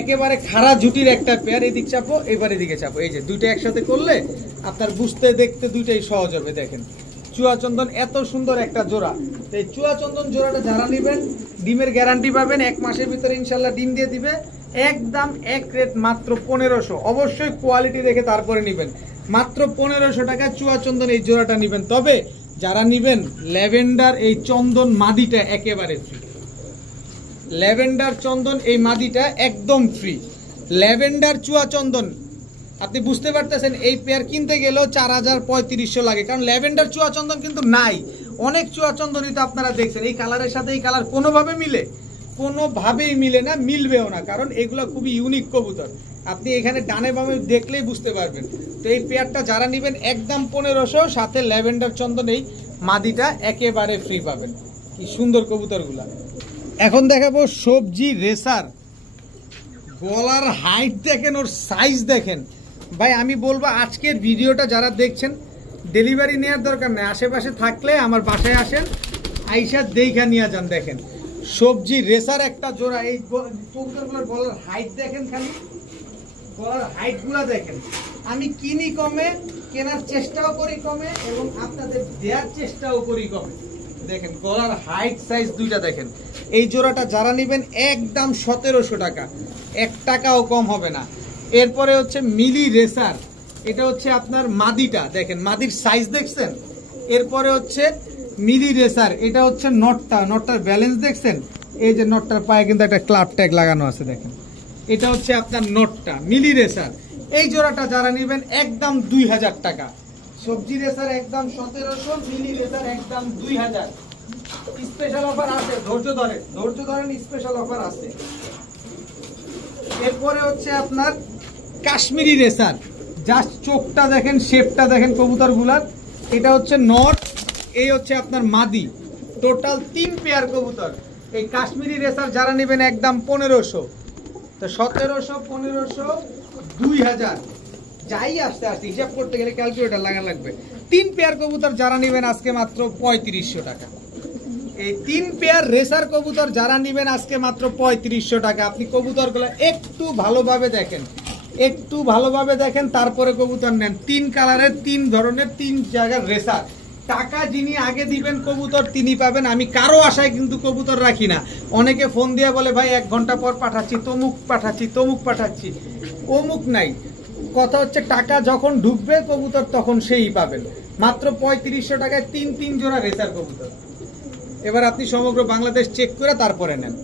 একেবারে খাড়া ঝুটির একটা পেয়ার। এদিক চাপো, এবার এদিকে চাপো, এই যে দুইটা একসাথে করলে আপনার বুঝতে দেখতে দুইটাই সহজ হবে। দেখেন চুয়াচন্দন এত সুন্দর একটা জোড়া। এই চুয়াচন্দন জোড়াটা যারা নেবেন ডিমের গ্যারান্টি পাবেন, 1 মাসের ভিতরে ইনশাল্লাহ ডিম দিয়ে দিবে। একদম এক রেট মাত্র 1500। অবশ্যই কোয়ালিটি দেখে তারপরে নেবেন। মাত্র 1500 টাকা চুয়াচন্দন এই জোড়াটা নেবেন। তবে যারা নেবেন ল্যাভেন্ডার এই চন্দন মাদিটা একেবারে ফ্রি। ল্যাভেন্ডার চন্দন এই মাদিটা একদম ফ্রি। ল্যাভেন্ডার চুয়াচন্দন আপনি বুঝতে পারতেছেন এই পেয়ার কিনতে গেলেও 4000-3500 লাগে, কারণ ল্যাভেন্ডার চুয়াচন্দন কিন্তু নাই। অনেক চুয়াচন্দনই তো আপনারা দেখছেন এই কালারের সাথে এই কালার কোনোভাবে মিলে, কোনোভাবেই মিলে না, মিলবেও না, কারণ এগুলো খুবই ইউনিক কবুতর। আপনি এখানে ডানে বামে দেখলেই বুঝতে পারবেন। তো এই পেয়ারটা যারা নেবেন একদম 1500, সাথে ল্যাভেন্ডার চন্দন এই মাদিটা একেবারে ফ্রি পাবেন। কি সুন্দর কবুতরগুলা। এখন দেখাবো সবজি রেসার। গলার হাইট দেখেন, ওর সাইজ দেখেন। ভাই আমি বলবো আজকের ভিডিওটা যারা দেখছেন ডেলিভারি নেওয়ার দরকার নেই, আশেপাশে থাকলে আমার বাসায় আসেন, আইসা দেখা নিয়ে যান। দেখেন সবজি রেসার একটা জোড়া। এই কবুতরগুলোর গলার হাইট দেখেন, খালি গলার হাইটগুলা দেখেন। আমি কিনি কমে, কেনার চেষ্টাও করি কমে, এবং আপনাদের দেওয়ার চেষ্টাও করি কমে। দেখেন গলার হাইট সাইজ দুইটা দেখেন। এই জোড়াটা যারা নেবেন একদম 1700 টাকা, 1 টাকাও কম হবে না। এরপরে হচ্ছে মিলি রেসার, এটা হচ্ছে আপনার মাদিটা, দেখেন মাদির সাইজ দেখছেন। এরপরে হচ্ছে মিলি রেসার, এটা হচ্ছে নটটার ব্যালেন্স দেখছেন। এই যে নটটার পায়ে কিন্তু একটা ক্লাব ট্যাগ লাগানো আছে, দেখেন এটা হচ্ছে আপনার নটটা মিলি রেসার। এই জোড়াটা যারা নেবেন একদম 2000 টাকা। সবজি রেসার একদম 1700, মিলি রেসার একদম 2000। স্পেশাল অফার আছে, ধৈর্য ধরেন, স্পেশাল অফার আছে। এরপরে হচ্ছে আপনার কাশ্মীরি রেসার, জাস্ট চোখটা দেখেন, শেপটা দেখেন কবুতরগুলার। এটা হচ্ছে নট, এই হচ্ছে আপনার মাদি। টোটাল 3 পেয়ার কবুতর। এই কাশ্মীরি রেসার যারা নেবেন একদম 1500। তো 1700, 1500, 2000 যাই আসতে আসতে হিসাব করতে গেলে ক্যালকুলেটর লাগা লাগবে। 3 পেয়ার কবুতর যারা নেবেন আজকে মাত্র 3500 টাকা। এই 3 পেয়ার রেসার কবুতর যারা নেবেন আজকে মাত্র 3500 টাকা। আপনি কবুতরগুলো একটু ভালোভাবে দেখেন, তারপরে কবুতর নেন। 3 কালারের 3 ধরনের 3 জায়গার রেসার। টাকা যিনি আগে দিবেন কবুতর তিনি পাবেন। আমি কারো আশায় কিন্তু কবুতর রাখি না। অনেকে ফোন দিয়ে বলে ভাই 1 ঘন্টা পর পাঠাচ্ছি, তমুক পাঠাচ্ছি, অমুক নাই। কথা হচ্ছে টাকা যখন ঢুকবে কবুতর তখন সেই পাবেন। মাত্র 3500 টাকায় 3 জোড়া রেসার কবুতর। এবার আপনি সমগ্র বাংলাদেশ চেক করে তারপরে নেন।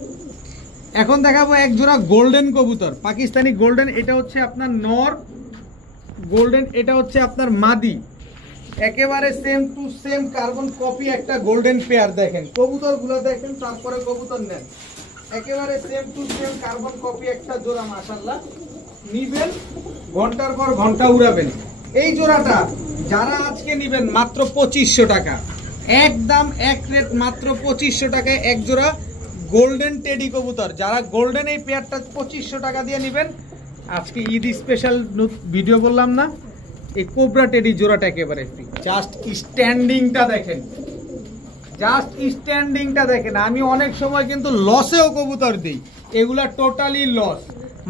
এখন দেখাবো এক জোড়া গোল্ডেন কবুতর, পাকিস্তানি গোল্ডেন। এটা হচ্ছে আপনার নর গোল্ডেন, এটা হচ্ছে আপনার মাদি। একেবারে same to same carbon copy একটা গোল্ডেন পেয়ার। দেখেন কবুতরগুলো দেখেন, তারপরে কবুতর নেন। একেবারে same to same carbon copy একটা জোড়া, মাশাআল্লাহ। নিবেন, ঘন্টার পর ঘন্টা উড়াবেন। এই জোড়াটা যারা আজকে নিবেন মাত্র 2500 টাকা, একদম এক রেট মাত্র 2500 টাকায় এক জোড়া গোল্ডেন টেডি কবুতর। যারা গোল্ডেন এই পেয়ারটা 2500 টাকা দিয়ে নেবেন, আজকে ঈদ স্পেশাল ভিডিও বললাম না, এই কোবরা টেডি জোড়াটা একেবারে ফ্রি। জাস্ট স্ট্যান্ডিংটা দেখেন, আমি অনেক সময় কিন্তু লসেও কবুতর দিই, এগুলা টোটালি লস।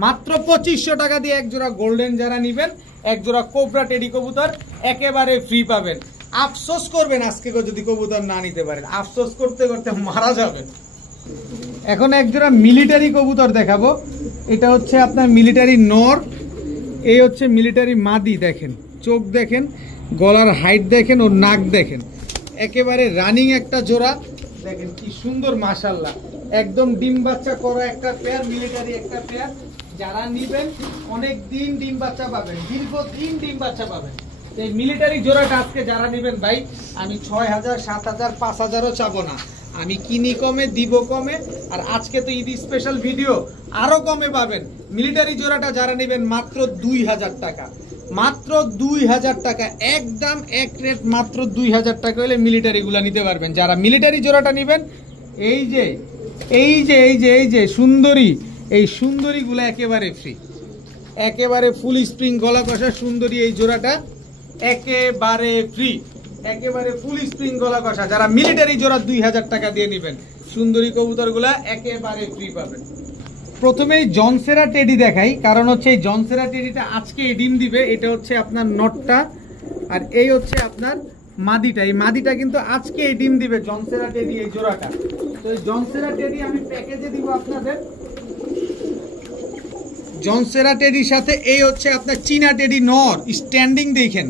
মাত্র 2500 টাকা দিয়ে এক জোড়া গোল্ডেন যারা নিবেন, এক জোড়া কোবরা টেডি কবুতর একেবারে ফ্রি পাবেন। আফসোস করবেন আজকে যদি কবুতর না নিতে পারেন, আফসোস করতে করতে মারা যাবেন। এখন এক জোড়া মিলিটারি কবুতর দেখাবো। এটা হচ্ছে আপনার মিলিটারি নর, এই হচ্ছে মিলিটারি মাদি। দেখেন চোখ দেখেন, গলার হাইট দেখেন, ওর নাক দেখেন, একেবারে রানিং একটা জোড়া। দেখেন কি সুন্দর, মাশাআল্লাহ। একদম ডিম বাচ্চা করা একটা পেয়ার, মিলিটারি একটা পেয়ার। যারা নিবেন অনেক দিন ডিম বাচ্চা পাবেন, দীর্ঘদিন ডিম বাচ্চা পাবেন। এই মিলিটারি জোড়াটা আজকে যারা নিবেন ভাই, আমি 6000, 7000, 5000ও চাবো না। আমি কিনি কমে, দিব কমে। আর আজকে তো ঈদ স্পেশাল ভিডিও, আরো কমে পাবেন। মিলিটারি জোড়াটা যারা নেবেন মাত্র 2000 টাকা, মাত্র 2000 টাকা, একদম এক রেট মাত্র 2000 টাকা হলে মিলিটারি গুলা নিতে পারবেন। যারা মিলিটারি জোড়াটা নেবেন, এই যে সুন্দরী, এই সুন্দরী গুলা একেবারে ফ্রি, একেবারে ফুল স্প্রিং গলা কষা সুন্দরী এই জোড়াটা একেবারে ফ্রি, একেবারে ফুল স্প্রিং গলা কষা। যারা মিলিটারি জোড়া 2000 টাকা দিয়ে নেবেন, সুন্দরী কবুতর গুলা একেবারে ফ্রি পাবেন। প্রথমেই জনসেরা টেডি দেখাই, কারণ হচ্ছে এই জনসেরা টেডিটা আজকে ডিম দিবে। এটা হচ্ছে আপনার নটটা, আর এই হচ্ছে আপনার মাদিটা, এই মাদিটা কিন্তু আজকে এই ডিম দিবে জনসেরা টেডি এই জোড়াটা। তো এই জনসেরা টেডি আমি প্যাকেজে দিব আপনাদের। জনসেরা টেডির সাথে এই হচ্ছে আপনার চীনা টেডি নর, স্ট্যান্ডিং দেখেন,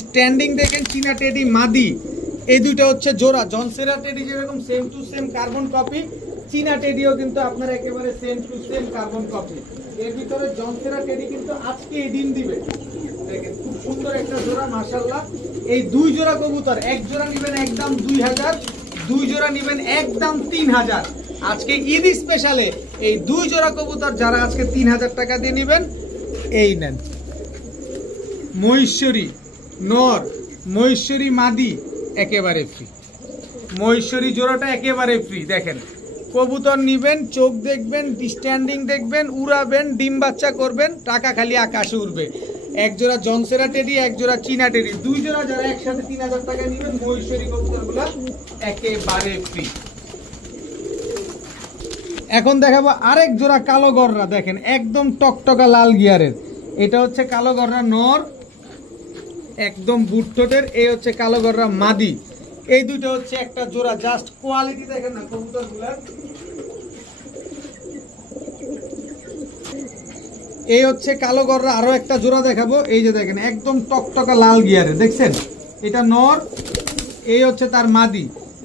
স্ট্যান্ডিং দেখেন, চীনা টেডি মাদি, এই দুইটা হচ্ছে জোড়া। জনসেরা টেডি যেরকম same to same carbon copy, চীনা টেডিও কিন্তু আপনার একেবারে same to same carbon copy. এর ভিতরে জনসেরা টেডি কিন্তু আজকে এই ডিম দিবে। দেখেন খুব সুন্দর একটা জোড়া মাশাআল্লাহ। এই দুই জোড়া কবুতর, এক জোড়া নেবেন একদম 2000, দুই জোড়া নেবেন একদম 3000। আজকে ঈদ স্পেশালে এই দুই জোড়া কবুতর যারা আজকে 3000 টাকা দিয়ে নেবেন, এই নেন মহেশ্বরী নর, মহেশ্বরী মাদি একেবারে ফ্রি, মহেশ্বরী জোড়াটা একেবারে ফ্রি। দেখেন কবুতর নিবেন, চোখ দেখবেন, স্ট্যান্ডিং দেখবেন, উড়াবেন, ডিম বাচ্চা করবেন, টাকা খালি আকাশে উড়বে। এক জোড়া জনসেরা টেডি, এক জোড়া চীনা টেডি, দুই জোড়া যারা একসাথে 3000 টাকা নেবেন মহেশ্বরী কবুতরগুলো একেবারে ফ্রি। এখন দেখাবো আরেক জোড়া কালো গররা। দেখেন একদম টকটকা লাল গিয়ারের, এটা হচ্ছে কালো গররা নর, একদম বুটঠোঁটের। এই হচ্ছে কালো গররা মাদি। এই দুটো হচ্ছে একটা জোড়া, জাস্ট কোয়ালিটি দেখেন না কবুতরগুলার। এই হচ্ছে কালো গররা। আরো একটা জোড়া দেখাবো, এই যে দেখেন একদম টকটকা লাল গিয়ারে, দেখছেন এটা নর, এই হচ্ছে তার মাদি।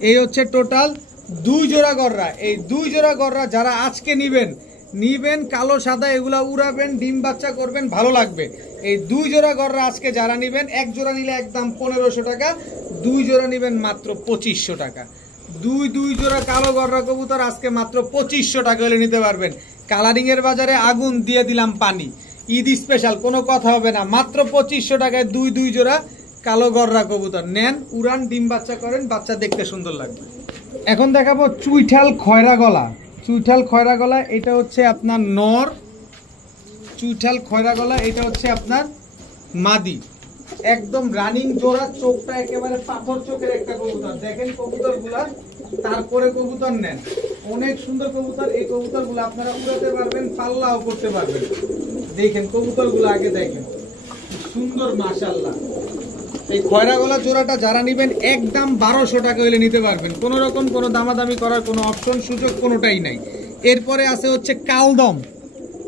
এই হচ্ছে টোটাল দুই জোড়া গররা। এই দুই জোড়া গররা যারা আজকে নিবেন কালো সাদা এগুলা উড়াবেন, ডিম বাচ্চা করবেন, ভালো লাগবে। এই দুই জোড়া গররা আজকে যারা নিবেন, এক জোড়া নিলে একদম 1500 টাকা, দুই জোড়া নিবেন মাত্র 2500 টাকা। দুই জোড়া কালো গররা কবুতর আজকে মাত্র 2500 টাকা হলে নিতে পারবেন। কালারিং এর বাজারে আগুন দিয়ে দিলাম পানি, ঈদ স্পেশাল, কোনো কথা হবে না, মাত্র 2500 টাকায় দুই জোড়া কালো গররা কবুতর নেন, উড়ান, ডিম বাচ্চা করেন, বাচ্চা দেখতে সুন্দর লাগবে। এখন দেখাবো চুইঠাল খয়রা গলা। চুইঠাল খয়রা গলা এটা হচ্ছে আপনার নর, চুইঠাল খয়রা গলা এটা হচ্ছে আপনার মাদি। একদম রানিং জোড়া, চোখটা একেবারে পাথর চোখের একটা কবুতর। দেখেন কবুতর গুলা, তারপরে কবুতর নেন, অনেক সুন্দর কবুতর। এই কবুতর গুলো আপনারা উড়াতে পারবেন, পাল্লাও করতে পারবেন। দেখেন কবুতর গুলো আগে দেখেন, সুন্দর মাশাআল্লাহ। এই খয়রা গলা জোড়াটা যারা নিবেন একদম 1200 টাকা হলে নিতে পারবেন, কোন রকম কোনো দামাদামি করার কোনো অপশন সুযোগ কোনোটাই নাই। এরপরে আছে হচ্ছে কালদম।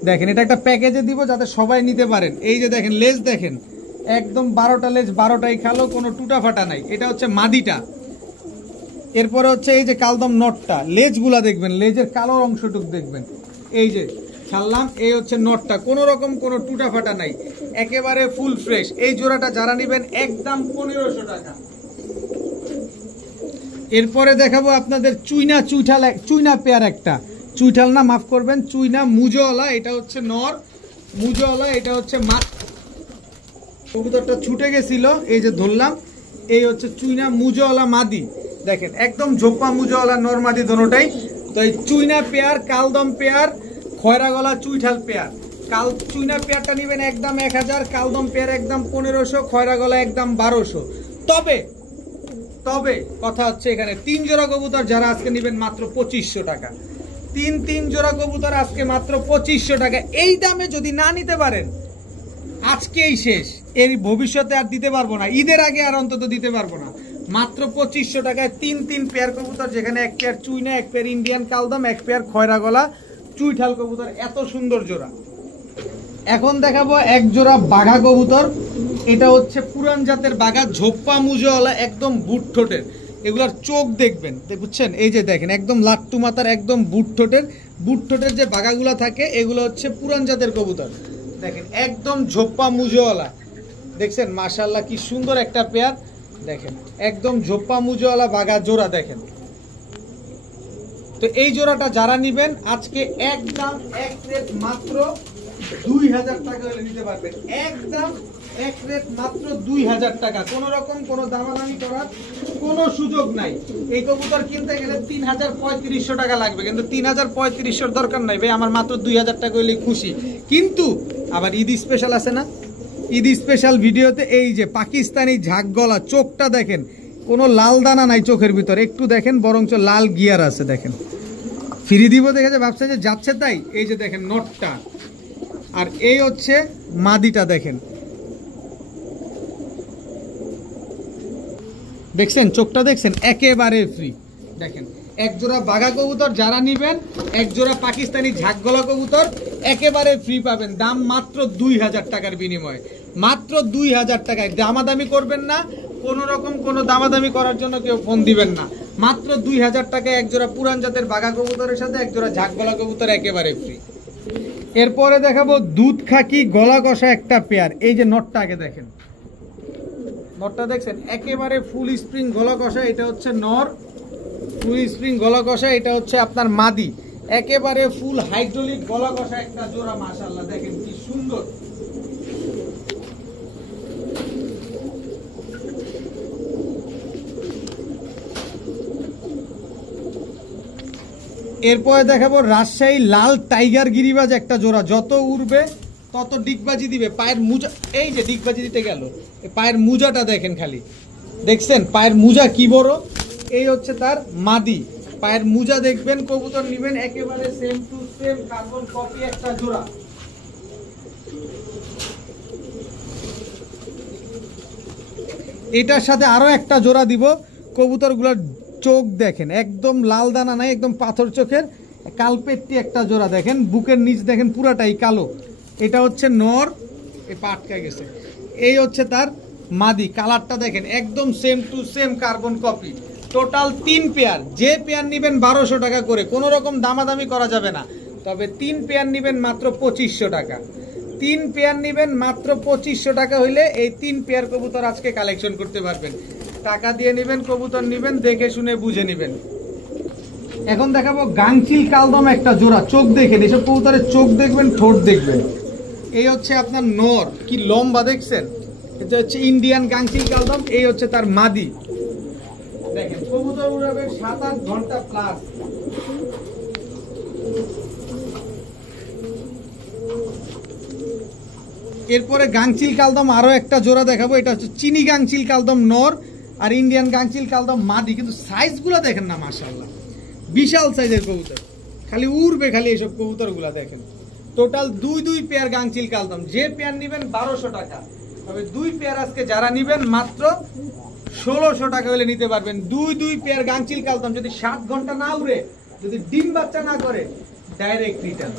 দেখেন এটা একটা প্যাকেজে দিব যাতে সবাই নিতে পারেন। এই যে দেখেন লেজ, দেখেন একদম 12টা লেজ, 12টাই খালো, কোনো টুটা ফাটা নাই। এটা হচ্ছে মাদিটা। এরপরে হচ্ছে এই যে কালদম নটটা, লেজগুলা দেখবেন, লেজের কালো অংশটুক দেখবেন, এই যে ছাড়লাম, এই হচ্ছে নটটা, কোনো রকম কোনো টুটা ফাটা নাই, একেবারে ফুল ফ্রেশ। এই জোড়াটা যারা নিবেন একদম 1500 টাকা। এরপরে দেখাবো আপনাদের চুইনা পেয়ার একটা, চুইঠাল না মাফ করবেন, চুইনা মুজোওয়ালা। এটা হচ্ছে নর, মুজোওয়ালা এটা হচ্ছে মা। কবুতরটা ছুটে গেছিল, এই যে ধরলাম, এই হচ্ছে চুইনা মুজোওয়ালা মাদি। দেখেন একদম ঝোপা মুজোওয়ালা নর মাদি দোনোটাই। তো এই চুইনা পেয়ার, কালদম পেয়ার, খয়রা গলা চুইঠাল পেয়ার। চুইনা পেয়ারটা নেবেন একদম 1000, কালদম পেয়ার একদম 1500, খয়রা গলা একদম 1200। তবে কথা হচ্ছে এখানে 3 জোড়া কবুতর যারা আজকে নেবেন মাত্র 2500 টাকা। তিন জোড়া কবুতর আজকে মাত্র 2500 টাকা। এই দামে যদি না নিতে পারেন আজকেই শেষ, এর ভবিষ্যতে আর দিতে পারবো না, ঈদের আগে আর অন্তত দিতে পারবো না। মাত্র 2500 টাকায় তিন পেয়ার কবুতর, যেখানে এক পেয়ার চুইনা, এক পেয়ার ইন্ডিয়ান কালদম, এক পেয়ার খয়রা গলা চুইঠাল কবুতর, এত সুন্দর জোড়া। এখন দেখাবো এক জোড়া বাঘা কবুতর। এটা হচ্ছে পুরান জাতের বাঘা, ঝোপ্পা মুজোওয়ালা, একদম বুট ঠোঁটের। এগুলার চোখ দেখবেন, বুঝছেন, এই যে দেখেন একদম লাট্টু মাথার, একদম বুট ঠোঁটের যে বাঘাগুলা থাকে এগুলো হচ্ছে পুরান জাতের কবুতর। দেখেন একদম ঝোপ্পা মুজোওয়ালা, দেখছেন মাশাআল্লাহ কি সুন্দর একটা পেয়ার। দেখেন একদম ঝোপ্পা মুজোওয়ালা বাঘা জোড়া। দেখেন তো এই জোড়াটা যারা নিবেন আজকে একদম এক রেট মাত্র 2000 টাকা হলে নিতে পারবেন, একদম এক রেট মাত্র 2000 টাকা। কোন রকম কোনো দামাদামি করার কোনো সুযোগ নাই। এই কবুতর কিনতে গেলে 3500 টাকা লাগবে, কিন্তু 3500 দরকার নাই ভাই, আমার মাত্র 2000 টাকা হলেই খুশি। কিন্তু আবার ঈদ স্পেশাল আছে না, ঈদ স্পেশাল ভিডিওতে এই যে পাকিস্তানি ঝাঁক গলা, চোখটা দেখেন, কোনো লাল দানা নাই চোখের ভিতরে, একটু দেখেন বরঞ্চ লাল গিয়ার আছে। দেখেন ফ্রি দিব দেখে যে ভাবছে যে যাচ্ছে তাই। এই যে দেখেন নটটা, আর এই হচ্ছে মাদিটা। দেখেন দেখছেন চোখটা দেখছেন, একেবারে ফ্রি। দেখেন এক জোড়া বাঘা কবুতর যারা নিবেন, এক জোড়া পাকিস্তানি ঝাঁকগলা কবুতর একেবারে ফ্রি পাবেন, দাম মাত্র 2000 টাকার বিনিময়ে, মাত্র 2000 টাকায়। দামাদামি করবেন না, কোনো রকম কোনো দামাদামি করার জন্য কেউ ফোন দিবেন না, মাত্র 2000 টাকায় এক জোড়া পুরান জাতের বাঘা কবুতরের সাথে এক জোড়া ঝাঁকগলা কবুতর একেবারে ফ্রি। এরপরে দেখাবো দুধ খাকি গলা কষা একটা পেয়ার। এই যে নটটা আগে দেখেন, নটটা দেখছেন একেবারে ফুল স্প্রিং গলা কষা, এটা হচ্ছে নর, ফুল স্প্রিং গলা কষা, এটা হচ্ছে আপনার মাদি, একেবারে ফুল হাইড্রোলিক গলা কষা একটা জোড়া। মাশাআল্লাহ দেখেন কি সুন্দর। এরপরে দেখাবো রাজশাহী লাল টাইগার গিরিবাজ একটা জোড়া, যত উড়বে তত ডিগবাজি দিবে। পায়ের মুজা, এই যে ডিগবাজি দিতে গেল, পায়ের মুজাটা দেখেন খালি, দেখছেন পায়ের মুজা কি বড়। এই হচ্ছে তার মাদি, পায়ের মুজা দেখবেন, কবুতর নিবেন একেবারে same to same carbon copy একটা জোড়া। এটার সাথে আরো একটা জোড়া দিব। কবুতরগুলোর চোখ দেখেন একদম লাল দানা নাই, একদম পাথর চোখের, কালপেটটি একটা জোড়া দেখেন, বুকের নিচ দেখেন পুরাটাই কালো। এটা হচ্ছে নর, এই পা আটকা গেছে। এই হচ্ছে তার মাদি, কালারটা দেখেন একদম same to same carbon copy. Total 3 pair, যে পেয়ার নিবেন 1200 টাকা করে, কোনো রকম দামাদামি করা যাবে না। তবে 3 পেয়ার নিবেন মাত্র 2500 টাকা, 3 পেয়ার নিবেন মাত্র 2500 টাকা হইলে এই 3 পেয়ার কবুতর আজকে কালেকশন করতে পারবেন। টাকা দিয়ে নিবেন, কবুতর নিবেন, দেখে শুনে বুঝে নিবেন। এখন দেখাবো গাংচিল কালদম একটা জোড়া, চোখ দেখেন, এসব কবুতরের চোখ দেখবেন, ঠোঁট দেখবেন। এই হচ্ছে আপনার নর, কি লম্বা দেখছেন, এটা হচ্ছে ইন্ডিয়ান গাংচিল কালদম। এই হচ্ছে তার মাদি, দেখেন কবুতর উড়াবে 7-8 ঘন্টা প্লাস। এরপরে গাংচিল কালদম আরো একটা জোড়া দেখাবো, এটা হচ্ছে চিনি গাংচিল কালদম নর আর ইন্ডিয়ান গাংচিল কালদম মাদি। কিন্তু সাইজগুলো দেখেন না মাশাআল্লাহ, বিশাল সাইজের কবুতর, খালি উড়বে খালি এইসব কবুতরগুলা দেখেন। টোটাল 2 পেয়ার গাংচিল কালদম, যে পেয়ার নিবেন 1200 টাকা। তবে 2 পেয়ার আজকে যারা নিবেন মাত্র 1600 টাকা হলে নিতে পারবেন। 2 পেয়ার গাংচিল কালদম, যদি 7 ঘন্টা না উড়ে, যদি ডিম বাচ্চা না করে, ডাইরেক্ট রিটার্ন,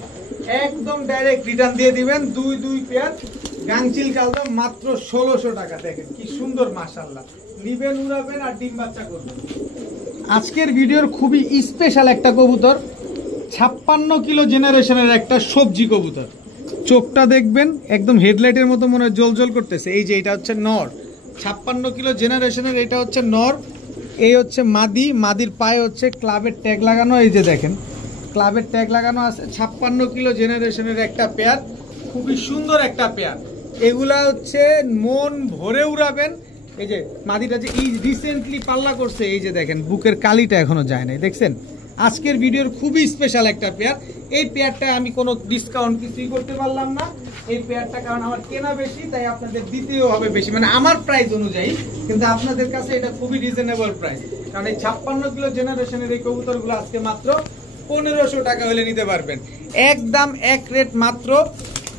একদম ডাইরেক্ট রিটার্ন দিয়ে দিবেন। 2 পেয়ার গাংচিল কালদম মাত্র 1600 টাকা। দেখেন কি সুন্দর মাশাআল্লাহ, নিবেন, উড়াবেন আর ডিম বাচ্চা করবেন। আজকের ভিডিওর খুবই স্পেশাল একটা কবুতর, 56 কিলো জেনারেশনের একটা সবজি কবুতর। চোখটা দেখবেন একদম হেডলাইটের মতো মনে হয় জল করতেছে। এই যে এটা হচ্ছে নর, 56 কিলো জেনারেশনের, এটা হচ্ছে নর। এই হচ্ছে মাদি, মাদির পায়ে হচ্ছে ক্লাবের ট্যাগ লাগানো, এই যে দেখেন ক্লাবের ট্যাগ লাগানো আছে। 56 কিলো জেনারেশনের একটা পেয়ার, খুবই সুন্দর একটা পেয়ার। এগুলা হচ্ছে মন ভরে উড়াবেন। এই যে মাদিটা যে রিসেন্টলি পাল্লা করছে, এই যে দেখেন বুকের কালিটা এখনো যায় নাই, দেখছেন। আজকের ভিডিওর খুবই স্পেশাল একটা পেয়ার। এই পেয়ারটা আমি কোনো ডিসকাউন্ট কিছুই করতে পারলাম না। এই পেয়ারটা কারণ আমার কেনা বেশি, তাই আপনাদের দিতেও হবে বেশি, মানে আমার প্রাইস অনুযায়ী, কিন্তু আপনাদের কাছে এটা খুবই রিজনেবল প্রাইস। কারণ এই 56 কিলো জেনারেশনের এই কবুতরগুলো আজকে মাত্র 1500 টাকা হলে নিতে পারবেন। একদম এক রেট, মাত্র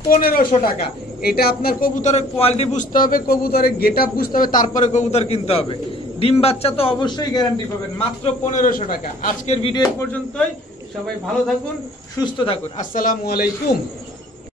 1500 টাকা। এটা আপনার কবুতরের কোয়ালিটি বুঝতে হবে, কবুতরের গেট আপ বুঝতে হবে, তারপরে কবুতর কিনতে হবে। ডিম বাচ্চা তো অবশ্যই গ্যারান্টি পাবেন, মাত্র 1500 টাকা। আজকের ভিডিও এই পর্যন্তই, সবাই ভালো থাকুন, সুস্থ থাকুন, আসসালামু আলাইকুম।